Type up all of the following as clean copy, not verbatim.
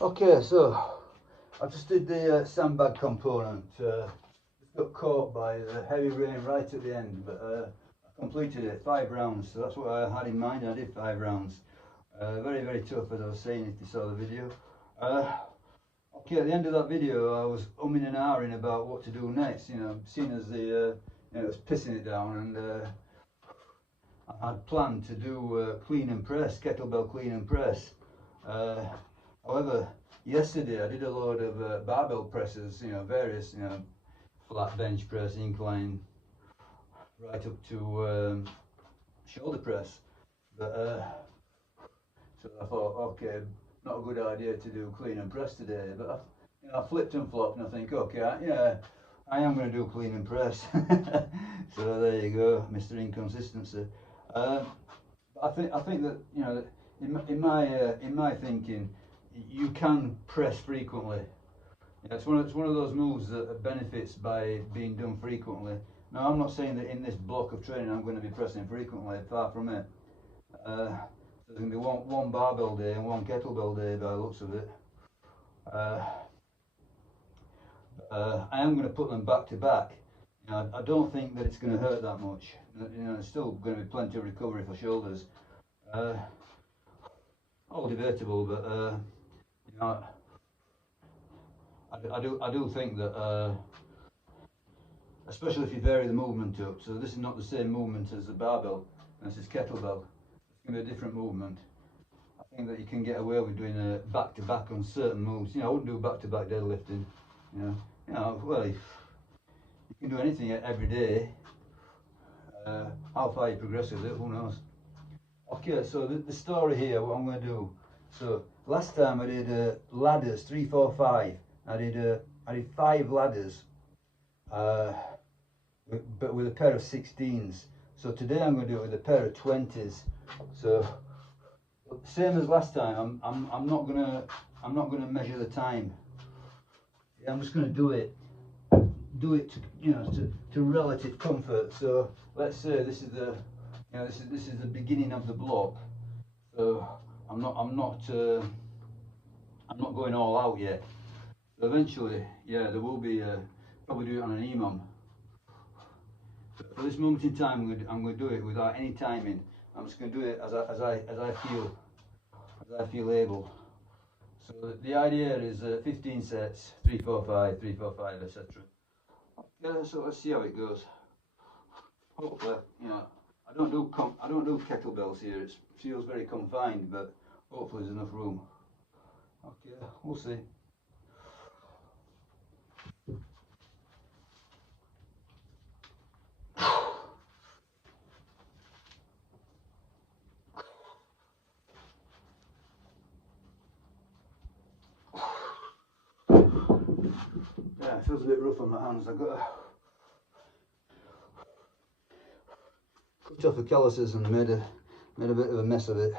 Okay, so I just did the sandbag component. Just got caught by the heavy rain right at the end, but I completed it, 5 rounds. So that's what I had in mind. I did 5 rounds. Very, very tough, as I was saying, if you saw the video. Okay, at the end of that video, I was umming and ahhing about what to do next. You know, seeing as the it was pissing it down, and I'd planned to do clean and press, kettlebell clean and press. However, yesterday I did a load of barbell presses, you know, various, you know, flat bench press, incline, right up to shoulder press. But so I thought, okay, not a good idea to do clean and press today. But I flipped and flopped, and I think, okay, yeah, I am going to do clean and press. So there you go, Mr. Inconsistency. I think that, you know, in my thinking, you can press frequently. Yeah, it's one of those moves that benefits by being done frequently. Now, I'm not saying that in this block of training I'm going to be pressing frequently. Far from it. There's going to be one barbell day and one kettlebell day by the looks of it. I am going to put them back to back. You know, I don't think that it's going to hurt that much. You know, there's still going to be plenty of recovery for shoulders. All debatable, but you know, I do think that, especially if you vary the movement up. So this is not the same movement as the barbell. This is kettlebell. It's going to be a different movement. I think that you can get away with doing a back to back on certain moves. You know, I wouldn't do back to back deadlifting. You know, well, if you can do anything every day. How far you progress with it, who knows? Okay, so the story here, what I'm going to do. So last time I did ladders, 3, 4, 5. I did 5 ladders, but with a pair of 16s. So today I'm going to do it with a pair of 20s. So same as last time. I'm not gonna measure the time. I'm just going to do it to, you know, to relative comfort. So let's say this is the, you know, this is the beginning of the block. So I'm not going all out yet. So eventually, yeah, there will be probably do it on an EMOM. But for this moment in time, I'm going to do it without any timing. I'm just going to do it as I feel able. So the idea is 15 sets, 3, 4, 5, 3, 4, 5, etc. Okay, so let's see how it goes. Hopefully, you know, I don't do kettlebells here. It feels very confined, but hopefully there's enough room. Okay, we'll see. Yeah, it feels a bit rough on my hands. I've got to cut off the calluses and made a bit of a mess of it.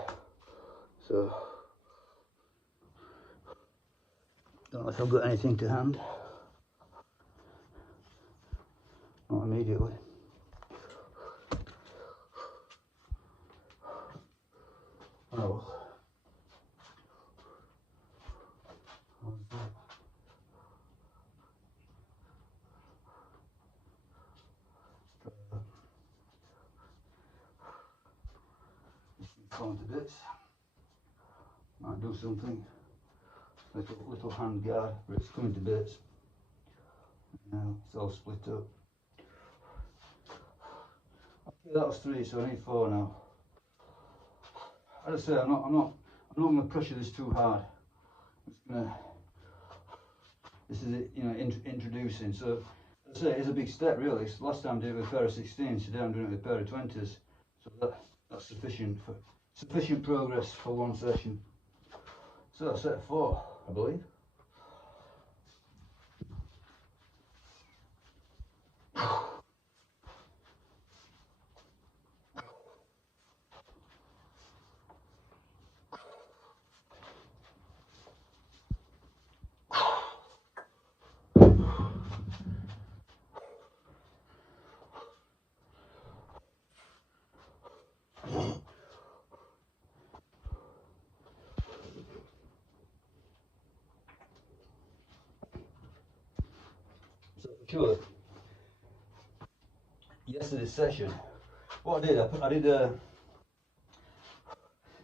So don't know if I've got anything to hand. Not immediately. Oh well. Falling to bits. Might do something. Little hand guard, but it's coming to bits. Now it's all split up. Okay, that was 3, so I need 4 now. As I say, I'm not going to pressure this too hard. I'm just going to. This is it, you know, introducing. So as I say, it's a big step really. Last time I did it with a pair of 16s. Today I'm doing it with a pair of 20s. So that's sufficient progress for one session. So set 4, I believe. So for sure, yesterday's session, what I did, I did a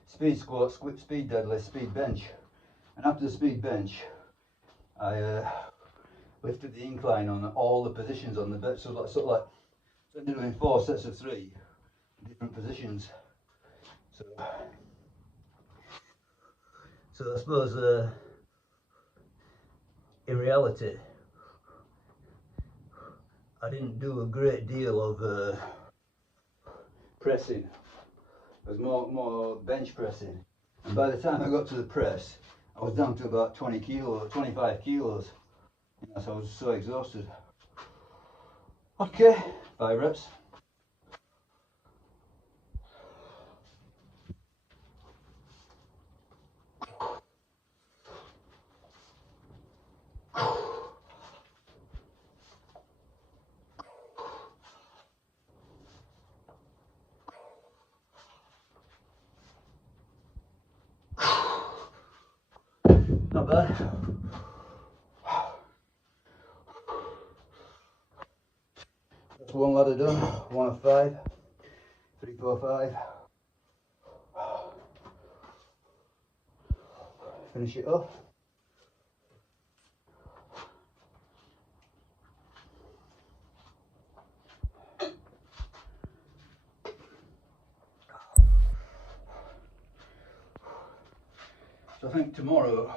speed squat, speed deadlift, speed bench, and after the speed bench, I lifted the incline on all the positions on the bench. So I ended up doing 4 sets of 3 different positions. So I suppose in reality, I didn't do a great deal of pressing. It was more bench pressing. And by the time I got to the press, I was down to about 20 kilos, 25 kilos. So I was so exhausted. Okay, 5 reps. Not bad. That's one ladder done, 1 of 5, 3, 4, 5. Finish it off. So I think tomorrow,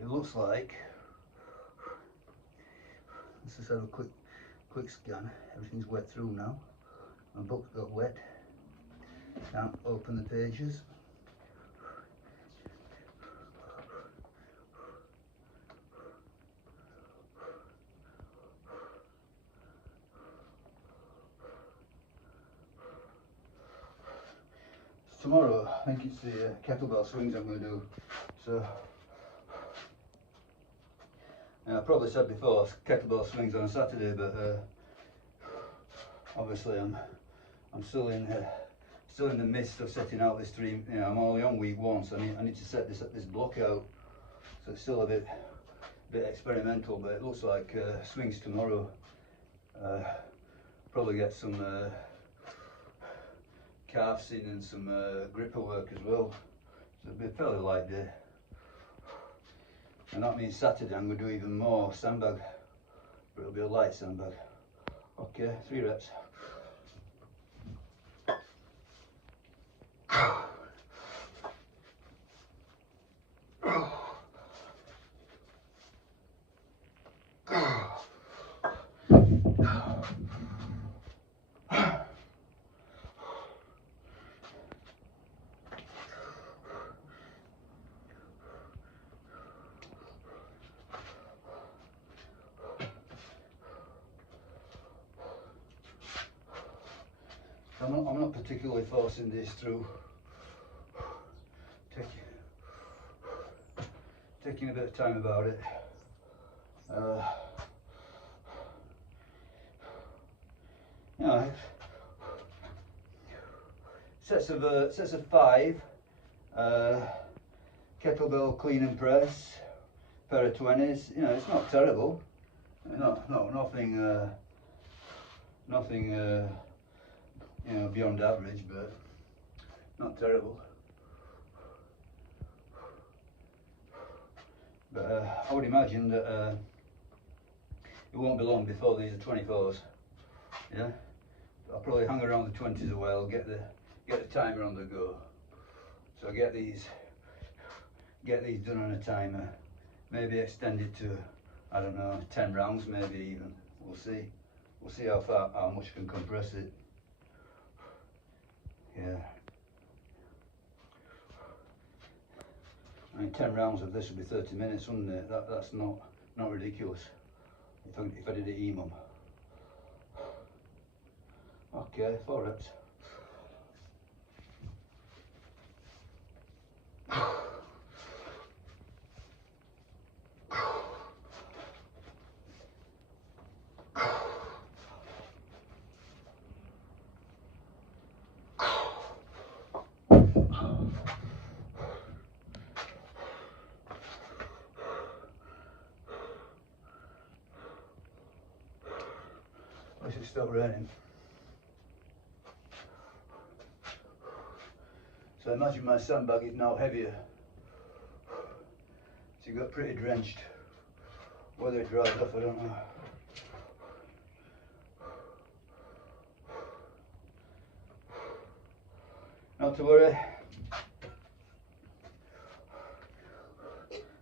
it looks like, let's just have a quick scan. Everything's wet through now. My book's got wet. Can't open the pages. Tomorrow, I think it's the kettlebell swings I'm going to do. So, I probably said before, kettlebell swings on a Saturday, but obviously I'm still in the midst of setting out this dream. You know, I'm only on week 1, so I need to set this block out. So it's still a bit experimental, but it looks like swings tomorrow. Probably get some calves in and some gripper work as well. So it'll be a fairly light day. And that means Saturday I'm going to do even more sandbag, but it'll be a light sandbag. Okay, 3 reps. I'm not particularly forcing this through. Taking a bit of time about it. You know, sets of 5. Kettlebell clean and press. Pair of 20s. You know, it's not terrible. Nothing. You know, beyond average, but not terrible. But I would imagine that it won't be long before these are 24s. Yeah, I'll probably hang around the 20s a while, get the timer on the go. So I get these done on a timer. Maybe extend it to, I don't know, 10 rounds, maybe even. We'll see. We'll see how much I can compress it. Yeah. I mean, 10 rounds of this would be 30 minutes, wouldn't it? That's not ridiculous. If I did it EMOM. Okay, 4 reps. wish it stopped raining. So imagine my sandbag is now heavier. So you got pretty drenched. Whether it dries off, I don't know. Not to worry.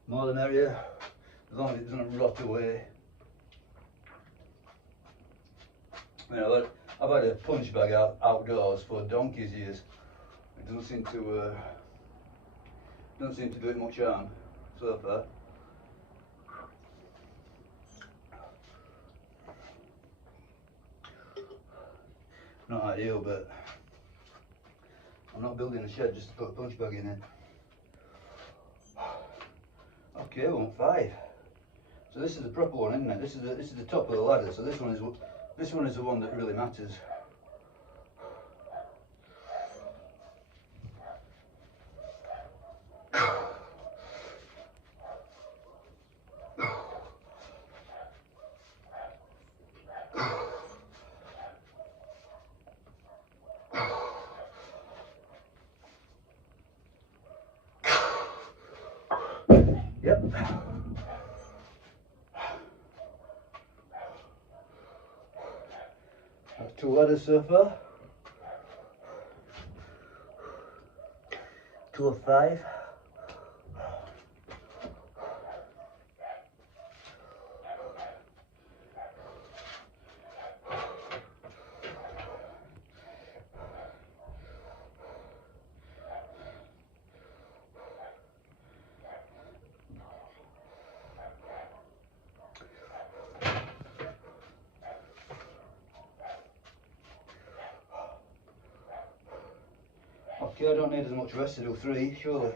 More the merrier, as long as it doesn't rot away. I mean, I've had a punch bag outdoors for donkey's years. It doesn't seem to do it much harm so far. Not ideal, but I'm not building a shed just to put a punch bag in it. Okay, 1.5. So this is the proper one, isn't it? This is the top of the ladder. So this one is the one that really matters. Yep. That's 2 ladders so far. 2 of 5. Okay, I don't need as much rest to do 3, surely.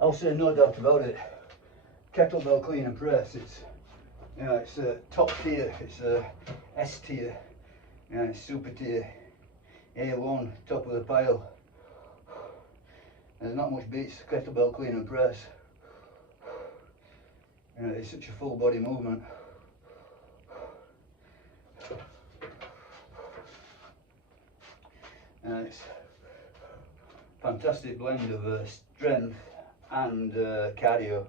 I'll say no doubt about it. Kettlebell clean and press, it's top tier, it's S tier, it's super tier, A1, top of the pile. There's not much beats kettlebell clean and press. It's such a full body movement. It's a fantastic blend of strength and cardio.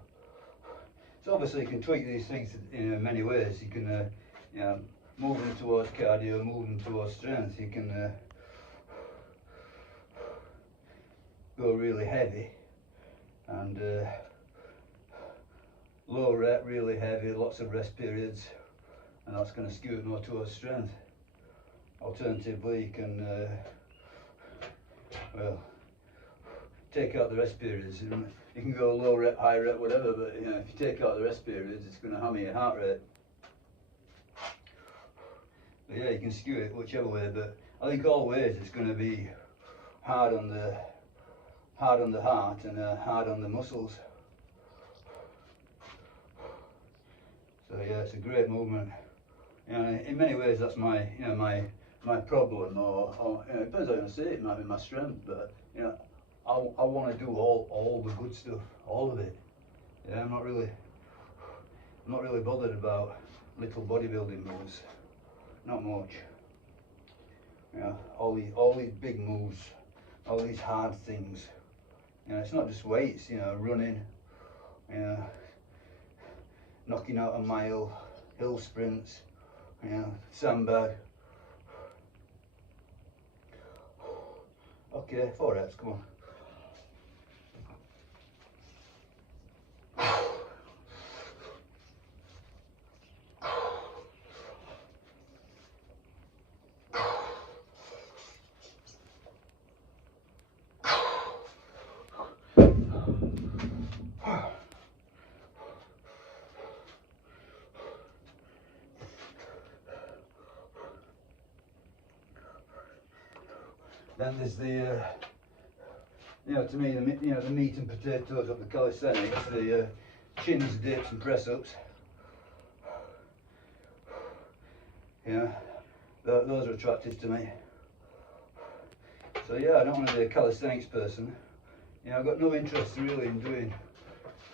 So obviously you can tweak these things in many ways. You can move them towards cardio, move them towards strength. You can go really heavy and low rep, really heavy, lots of rest periods, and that's going to skew it more towards strength. Alternatively, you can well, take out the rest periods. You can go low rep, high rep, whatever, but if you take out the rest periods, it's going to hammer your heart rate. But yeah, you can skew it whichever way, but I think always it's going to be hard on the heart and hard on the muscles. So yeah, it's a great movement. In many ways, that's my my problem, or it depends how you see it. It might be my strength, but I want to do all the good stuff, all of it. Yeah, I'm not really bothered about little bodybuilding moves, not much. All these big moves, all these hard things. It's not just weights. Running, knocking out a mile, hill sprints, sandbag. Okay, 4 reps, come on. Then there's the you know, to me, the meat and potatoes of the calisthenics, the chins, dips, and press ups. You know, those are attractive to me. So yeah, I don't want to be a calisthenics person. You know, I've got no interest really in doing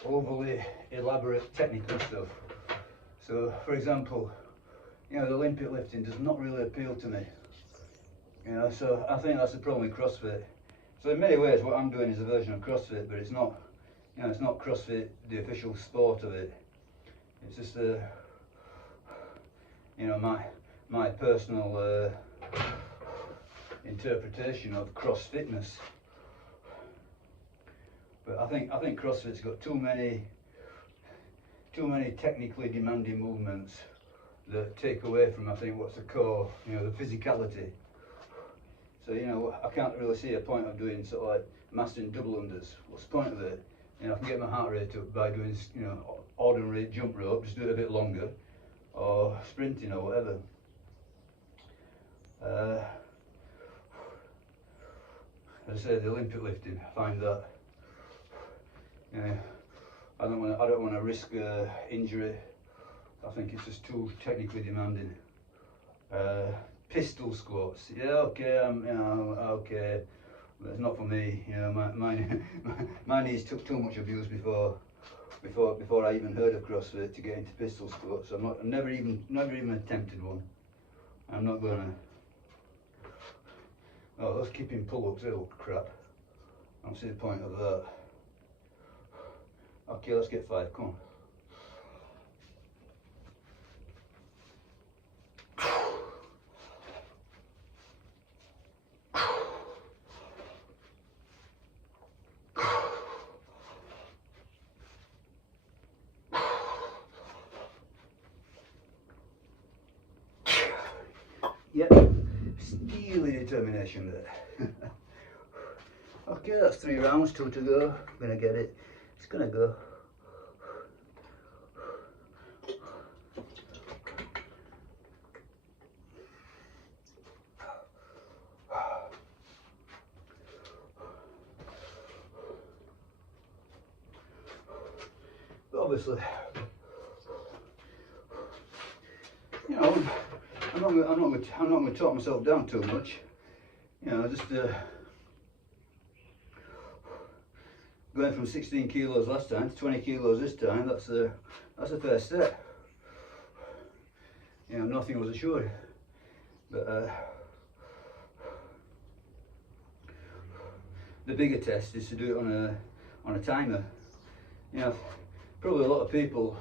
overly elaborate technical stuff. So, for example, you know, the Olympic lifting does not really appeal to me. You know, so I think that's the problem with CrossFit. So in many ways, what I'm doing is a version of CrossFit, but it's not, you know, it's not CrossFit, the official sport of it. It's just you know, my personal interpretation of CrossFitness. But I think CrossFit's got too many technically demanding movements that take away from, I think, what's the core, you know, the physicality. So, you know, I can't really see a point of doing sort of like mastering double unders. What's the point of it? You know, I can get my heart rate up by doing, you know, ordinary jump rope, just do it a bit longer, or sprinting or whatever. As I say, the Olympic lifting, I find that, you know, I don't want to risk injury. I think it's just too technically demanding. Pistol squats, yeah, okay, you know, okay, but it's not for me. You know, my knees took too much abuse before I even heard of CrossFit to get into pistol squats. I've never even attempted one. I'm not gonna. Oh, those keeping pull-ups, they look crap. I don't see the point of that. Okay, let's get 5, come on. Yep, steely determination there. Okay, that's 3 rounds, 2 to go. I'm gonna get it. It's gonna go. But obviously, you know, I'm not going to talk myself down too much. You know, just going from 16 kilos last time to 20 kilos this time. That's a fair step. You know, nothing was assured, but the bigger test is to do it on a timer. You know, probably a lot of people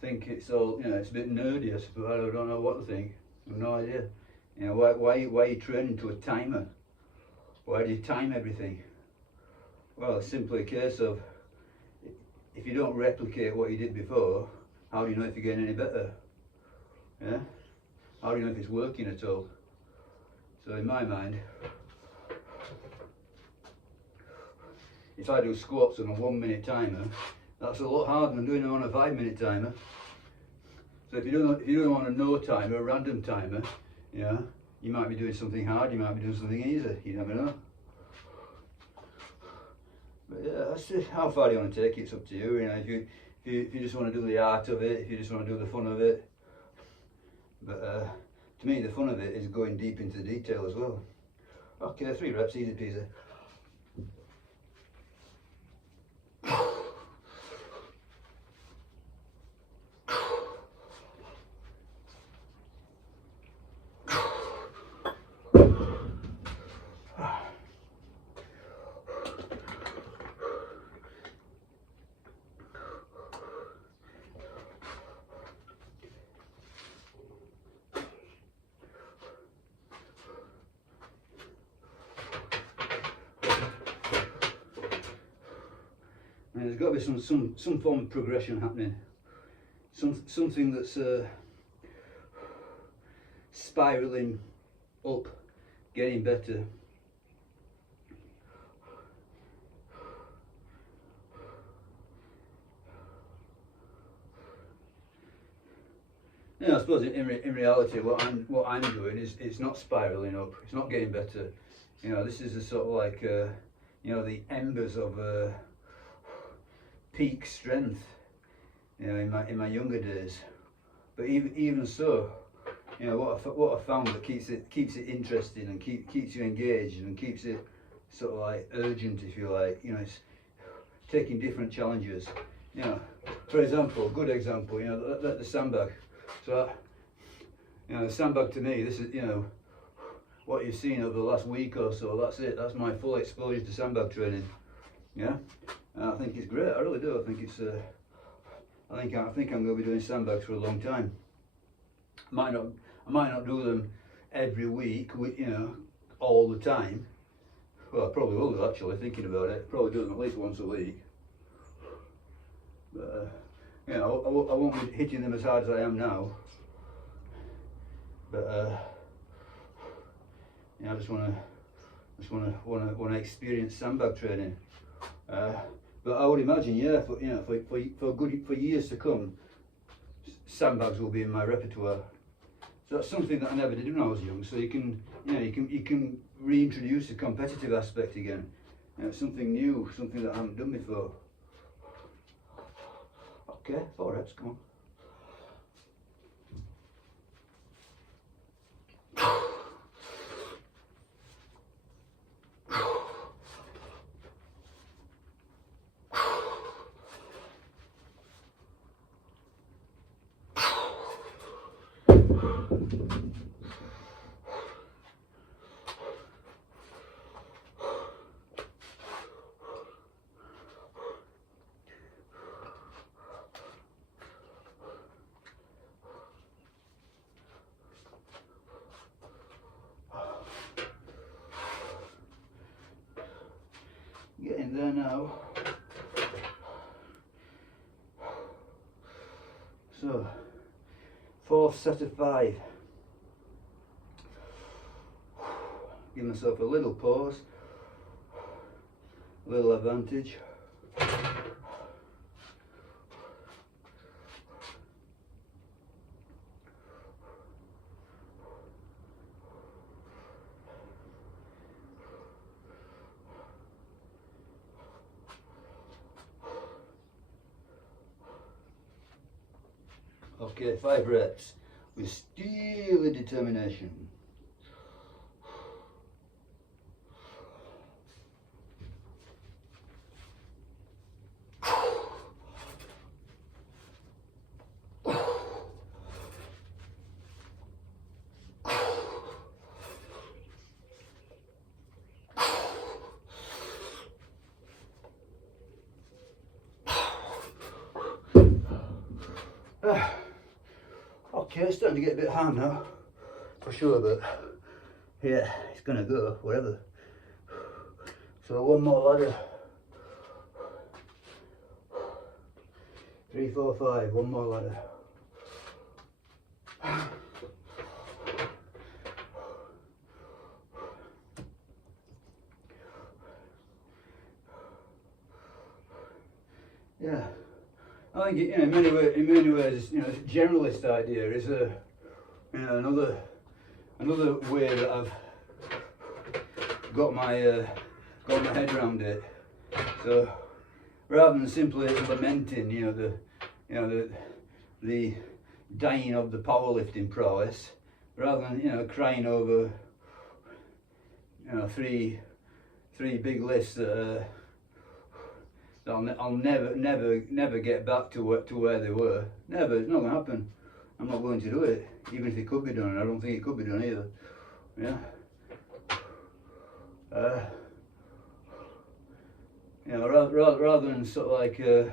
think it's all, you know, it's a bit nerdy, I suppose. I don't know what to think. I have no idea. You know, why are you training to a timer? Why do you time everything? Well, it's simply a case of, if you don't replicate what you did before, how do you know if you're getting any better? Yeah? How do you know if it's working at all? So in my mind, if I do squats on a 1-minute timer, that's a lot harder than doing them on a 5-minute timer. So if you don't want a no timer, a random timer, yeah, you might be doing something hard, you might be doing something easy, you never know. But yeah, that's just how far do you want to take it, it's up to you. You know, if you just want to do the art of it, if you just want to do the fun of it. But to me, the fun of it is going deep into the detail as well. Okay, 3 reps, easy peasy. And there's got to be some form of progression happening. Something that's spiraling up, getting better. Yeah, I suppose in reality, what I'm doing is it's not spiraling up. It's not getting better. You know, this is a sort of like you know, the embers of peak strength, you know, in my younger days. But even so, you know, what I found that keeps it interesting and keeps you engaged and keeps it sort of like urgent, if you like. You know, it's taking different challenges. You know, for example, good example. You know, the sandbag. So, you know, the sandbag to me, this is, you know, what you've seen over the last week or so. That's it. That's my full exposure to sandbag training. Yeah, and I think it's great. I really do. I think it's. I think I'm going to be doing sandbags for a long time. I might not do them every week, you know, all the time. Well, I probably will do, actually, thinking about it. Probably do them at least once a week. But you know, I won't be hitting them as hard as I am now. But you know, I just want to experience sandbag training. But I would imagine, yeah, for years to come, sandbags will be in my repertoire. So that's something that I never did when I was young. So you can reintroduce the competitive aspect again. You know, something new, something that I haven't done before. Okay, 4 reps, come on. Getting there now. So, 4th set of 5. Give myself a little pause, a little advantage. Okay, 5 reps with steel and determination. Okay, it's starting to get a bit hard now, for sure, but yeah, it's gonna go, whatever. So 1 more ladder. 3, 4, 5, 1 more ladder. Yeah. I think, you know, in many ways, you know, generalist idea is a, you know, another way that I've got my head around it. So rather than simply lamenting, you know, the dying of the powerlifting prowess, rather than, you know, crying over, you know, three big lifts that I'll never get back to where they were. Never. It's not going to happen. I'm not going to do it, even if it could be done. I don't think it could be done either. Yeah. You know, rather than sort of like you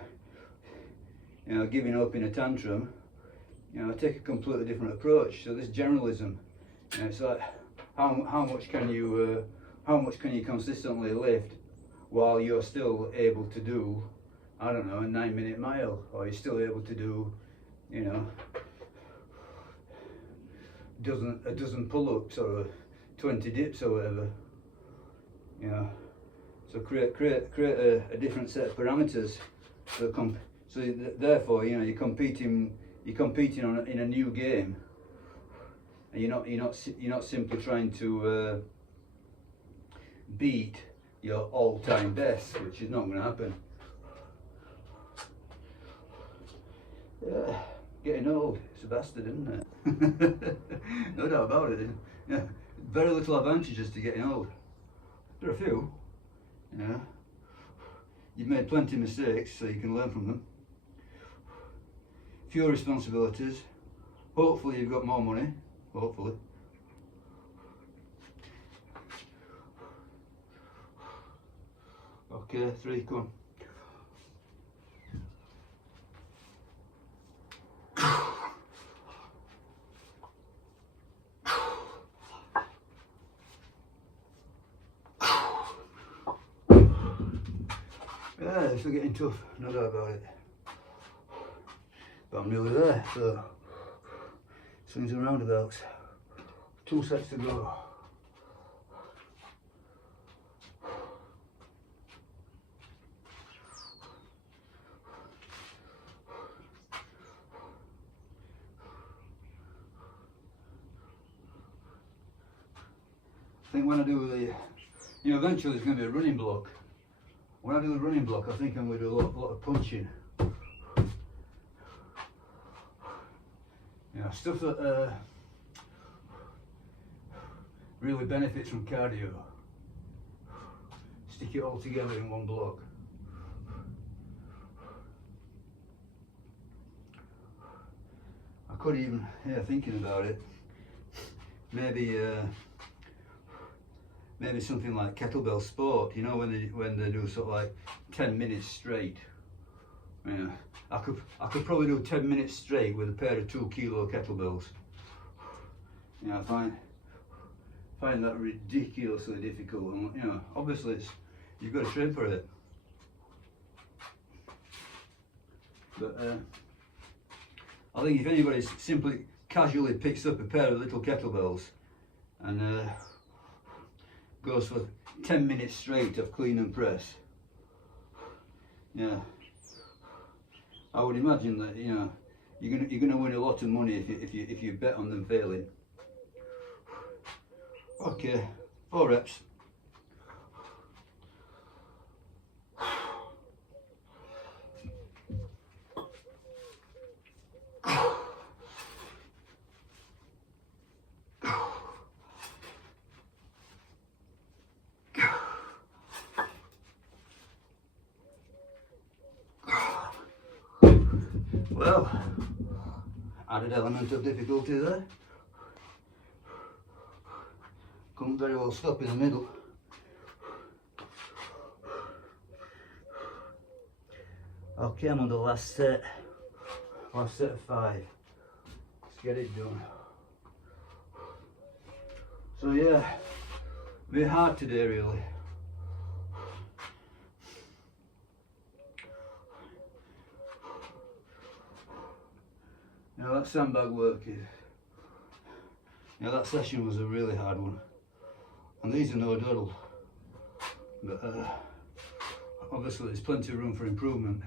know, giving up in a tantrum, you know, I take a completely different approach. So this generalism, you know, it's like how much can you consistently lift while you're still able to do, I don't know, a 9-minute mile, or you're still able to do, you know, a dozen pull-ups or 20 dips or whatever, you know. So create a different set of parameters. So therefore, you know, you're competing in a new game, and you're not simply trying to beat your all-time best, which is not going to happen. Yeah, getting old, it's a bastard, isn't it? No doubt about it. Yeah, very little advantages to getting old. There are a few, you know. You've made plenty of mistakes, so you can learn from them. Fewer responsibilities. Hopefully you've got more money, hopefully. Okay, 3, come on. Yeah, this is getting tough, no doubt about it. But I'm nearly there, so swings and roundabouts. 2 sets to go. I think when I do the, you know, eventually there's going to be a running block. When I do the running block, I think I'm going to do a lot of punching. You know, stuff that really benefits from cardio. Stick it all together in one block. I could even, yeah, thinking about it, maybe maybe something like kettlebell sport, you know, when they do sort of like 10 minutes straight. Yeah, I could probably do 10 minutes straight with a pair of 2 kilo kettlebells. You know, I find that ridiculously difficult, and you know, obviously you've got to train for it. But I think if anybody simply casually picks up a pair of little kettlebells and goes for 10 minutes straight of clean and press, yeah, I would imagine that, you know, you're gonna win a lot of money if you bet on them failing. Okay, 4 reps. Well, added element of difficulty there. Couldn't very well stop in the middle. Okay, I'm on the last set of 5. Let's get it done. So yeah, a bit hard today really. You know, that sandbag work is, you know, that session was a really hard one. And these are no doddle. But obviously there's plenty of room for improvement.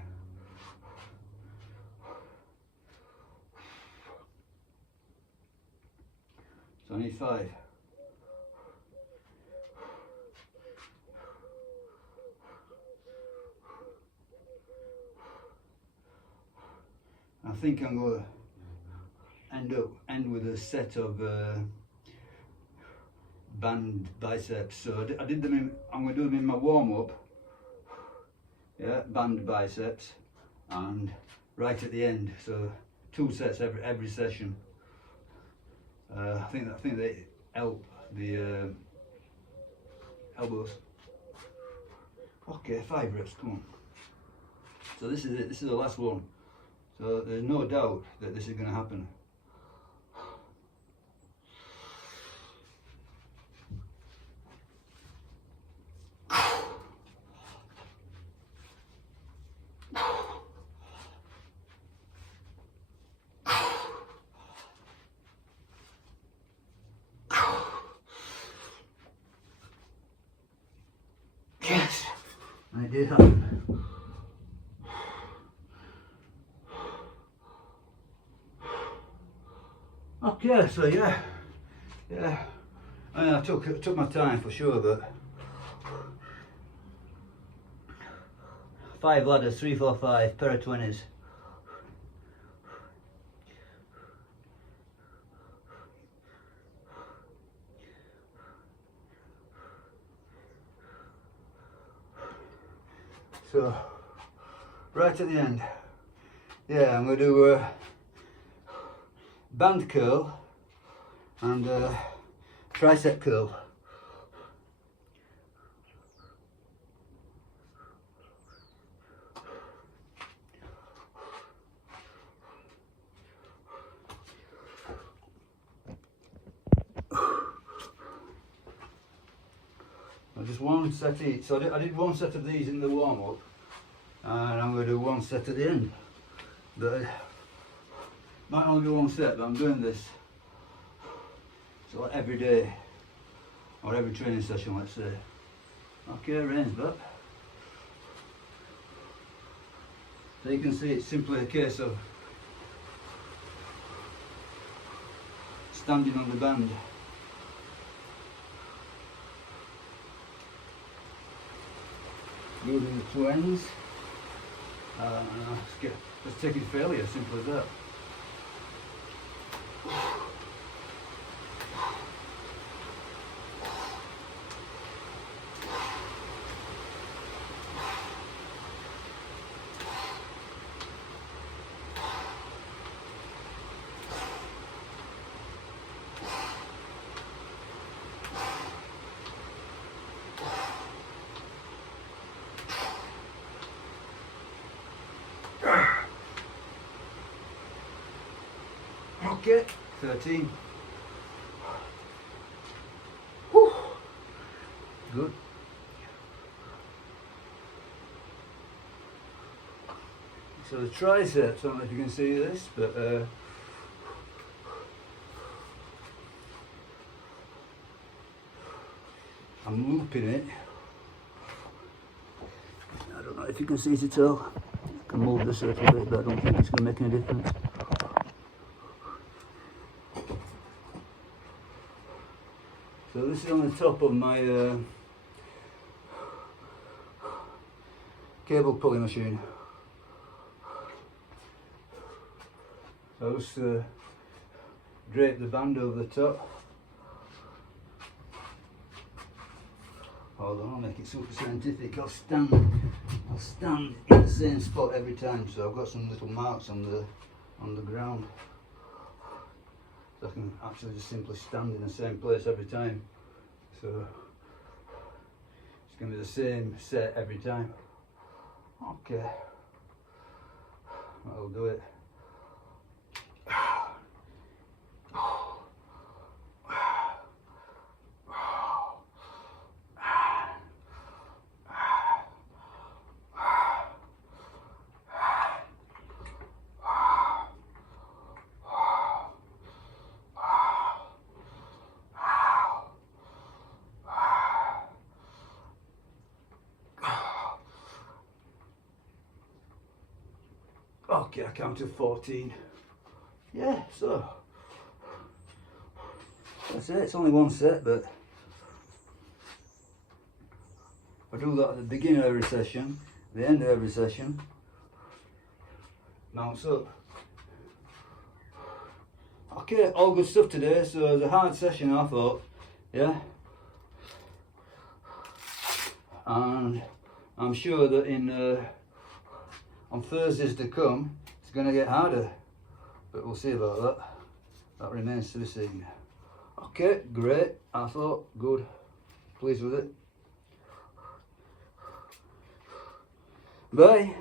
So I need 5. I think I'm going to end with a set of band biceps. So I did them I'm going to do them in my warm-up. Yeah, band biceps, and right at the end. So 2 sets every session. I think they help the elbows. Okay, 5 reps. Come on. So this is it. This is the last one. So there's no doubt that this is going to happen. Yes, I did happen. Okay, so yeah, I took my time for sure, but 5 ladders, 3, 4, 5, pair of 20s. So, right at the end, yeah, I'm going to do a band curl and a tricep curl. Just one set each. So I did one set of these in the warm up, and I'm going to do one set at the end. But I might only do one set, but I'm doing this so like every day or every training session, let's say. Okay, rain's back. So you can see it's simply a case of standing on the band. Using the twins. Just taking failure, simple as that. Okay, 13. Whew. Good. So the triceps, I don't know if you can see this, but I'm looping it. I don't know if you can see it at all. I can move this a little bit, but I don't think it's going to make any difference. So this is on the top of my cable pulling machine. So I just drape the band over the top. Hold on, I'll make it super scientific. I'll stand in the same spot every time. So I've got some little marks on the ground. So I can actually just simply stand in the same place every time. So it's going to be the same set every time. Okay, that'll do it. Okay, I count to 14. Yeah, so that's it. It's only one set, but I do that at the beginning of every session, the end of every session. Mounts up. Okay, all good stuff today. So it was a hard session, I thought. Yeah. And I'm sure that on Thursdays to come, it's going to get harder, but we'll see about that. That remains to be seen. Okay, great. I thought good. Pleased with it. Bye.